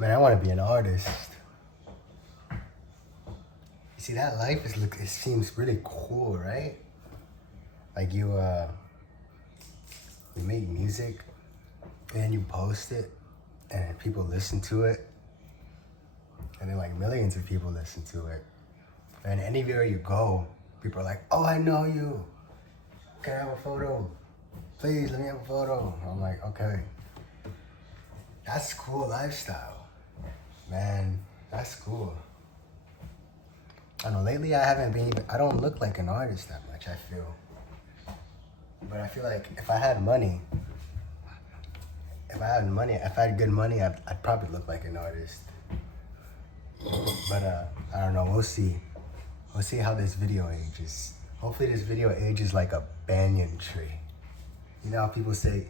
Man, I want to be an artist. You see, that life it seems really cool, right? Like you make music and you post it and people listen to it. And then like millions of people listen to it. And anywhere you go, people are like, oh, I know you. Can I have a photo? Please, let me have a photo. I'm like, okay. That's cool lifestyle. Man, that's cool. I know lately I don't look like an artist that much, I feel. But I feel like if I had good money, I'd probably look like an artist. But I don't know, we'll see. We'll see how this video ages. Hopefully this video ages like a banyan tree. You know how people say,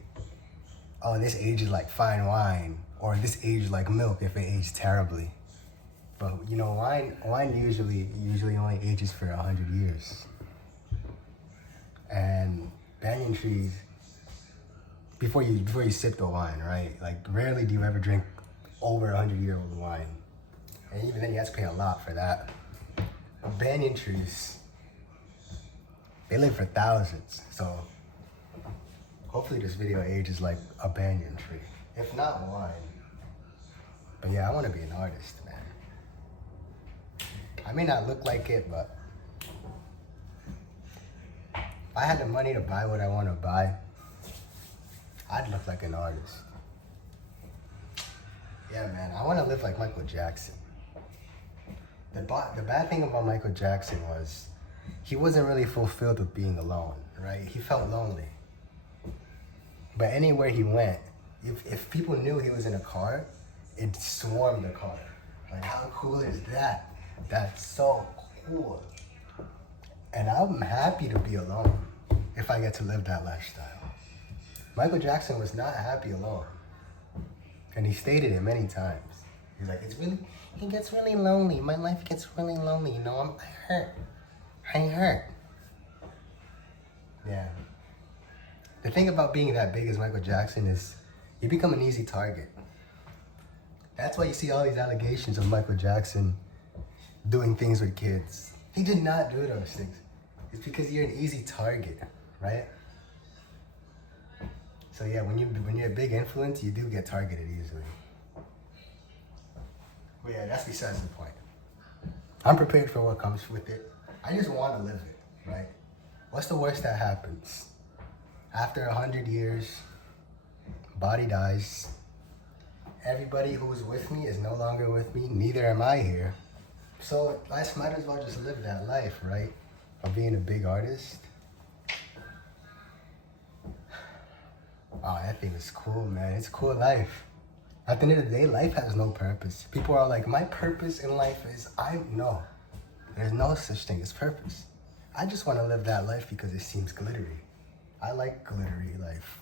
oh, this ages like fine wine, or this ages like milk if it aged terribly. But you know, wine usually only ages for 100 years. And banyan trees, before you sip the wine, right? Like rarely do you ever drink over 100-year-old wine. And even then you have to pay a lot for that. But banyan trees, they live for thousands. So hopefully this video ages like a banyan tree. If not wine. But yeah, I want to be an artist, man. I may not look like it, but if I had the money to buy what I want to buy, I'd look like an artist. Yeah, man, I want to live like Michael Jackson. The bad thing about Michael Jackson was he wasn't really fulfilled with being alone, right? He felt lonely. But anywhere he went, if people knew he was in a car, it swarmed the car. Like, how cool is that? That's so cool. And I'm happy to be alone if I get to live that lifestyle. Michael Jackson was not happy alone. And he stated it many times. He's like, it gets really lonely. My life gets really lonely. You know, I hurt. Yeah. The thing about being that big as Michael Jackson is you become an easy target. That's why you see all these allegations of Michael Jackson doing things with kids. He did not do those things. It's because you're an easy target, right? So yeah, when you're a big influence, you do get targeted easily. But yeah, that's besides the point. I'm prepared for what comes with it. I just want to live it, right? What's the worst that happens? After 100 years, body dies. Everybody who was with me is no longer with me. Neither am I here. So I might as well just live that life, right? Of being a big artist. Oh, that thing is cool, man. It's a cool life. At the end of the day, life has no purpose. People are like, my purpose in life is, no. There's no such thing as purpose. I just want to live that life because it seems glittery. I like glittery life.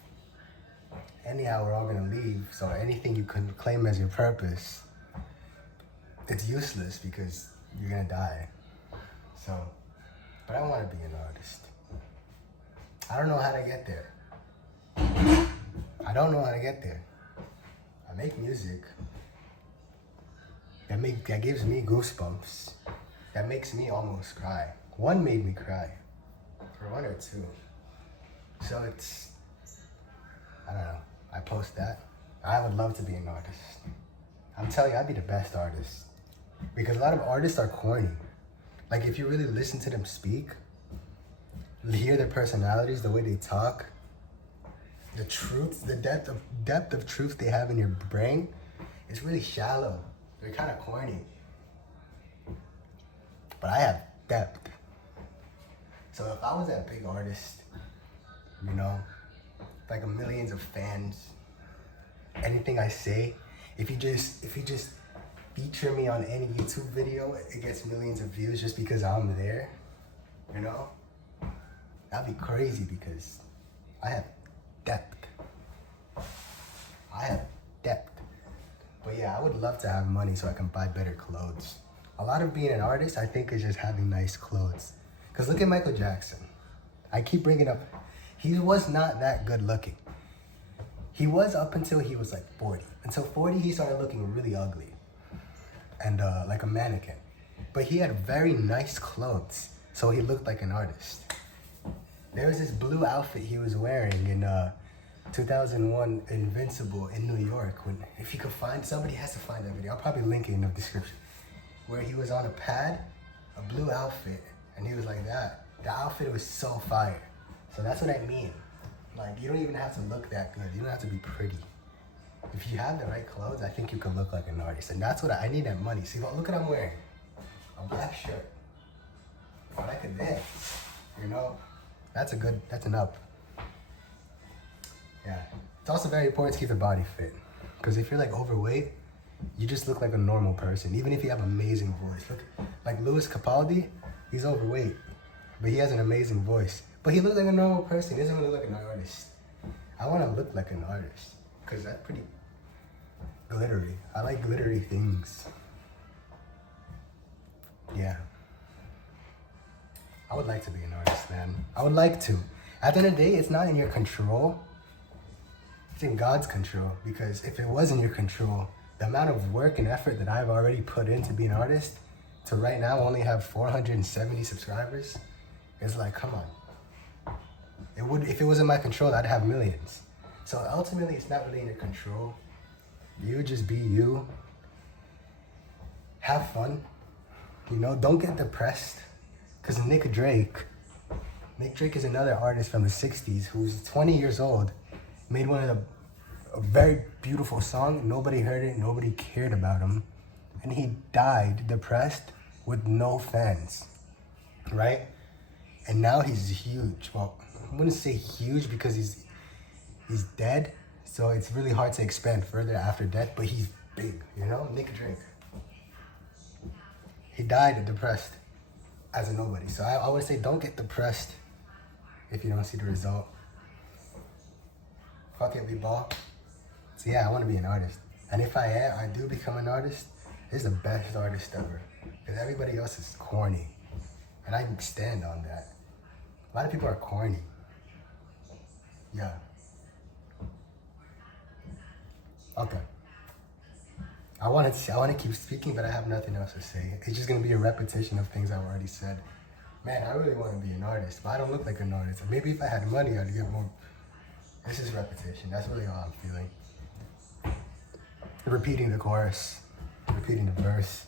Anyhow, we're all gonna leave, so anything you can claim as your purpose, it's useless because you're gonna die. So, but I want to be an artist. I don't know how to get there. I don't know how to get there. I make music. That gives me goosebumps. That makes me almost cry. One made me cry. Or one or two. So it's, I don't know. I post that. I would love to be an artist. I'm telling you, I'd be the best artist. Because a lot of artists are corny. Like if you really listen to them speak, hear their personalities, the way they talk, the truth, the depth of truth they have in your brain, it's really shallow. They're kind of corny. But I have depth. So if I was that big artist, you know, like millions of fans, anything I say, if you just feature me on any YouTube video, it gets millions of views just because I'm there, you know? That'd be crazy because I have depth. I have depth. But yeah, I would love to have money so I can buy better clothes. A lot of being an artist, I think, is just having nice clothes. Because look at Michael Jackson. I keep bringing up, he was not that good looking. He was up until he was like 40. Until 40, he started looking really ugly and like a mannequin. But he had very nice clothes, so he looked like an artist. There was this blue outfit he was wearing in 2001 Invincible in New York. When, if you could find, somebody has to find that video. I'll probably link it in the description. Where he was on a pad, a blue outfit, and he was like that. The outfit was so fire. So that's what I mean. Like, you don't even have to look that good. You don't have to be pretty. If you have the right clothes, I think you can look like an artist. And that's what I need, that money. See, look what I'm wearing. A black shirt. But I could dance, you know? That's an up. Yeah. It's also very important to keep your body fit. Because if you're like overweight, you just look like a normal person. Even if you have amazing voice. Look, like Louis Capaldi, he's overweight. But he has an amazing voice. But he looks like a normal person. He doesn't really look like an artist. I want to look like an artist. Because that's pretty glittery. I like glittery things. Yeah. I would like to be an artist, man. I would like to. At the end of the day, it's not in your control. It's in God's control. Because if it was in your control, the amount of work and effort that I've already put in to be an artist, to right now only have 470 subscribers, it's like, come on. If it was in my control, I'd have millions. So ultimately, it's not really in your control. You just be you. Have fun. You know, don't get depressed. Because Nick Drake is another artist from the 60s who's 20 years old, made a very beautiful song. Nobody heard it, nobody cared about him. And he died depressed with no fans, right? And now he's huge. Well, I wouldn't say huge because he's dead. So it's really hard to expand further after death, but he's big, you know? Nick Drake. He died depressed as a nobody. So I would say don't get depressed if you don't see the result. Fuck it, we ball. So yeah, I want to be an artist. And if I do become an artist, this is the best artist ever. Because everybody else is corny. And I stand on that. A lot of people are corny. Yeah. Okay. I want to keep speaking, but I have nothing else to say. It's just going to be a repetition of things I've already said. Man, I really want to be an artist, but I don't look like an artist. Maybe if I had money, I'd get more. This is repetition. That's really all I'm feeling. Repeating the chorus, repeating the verse.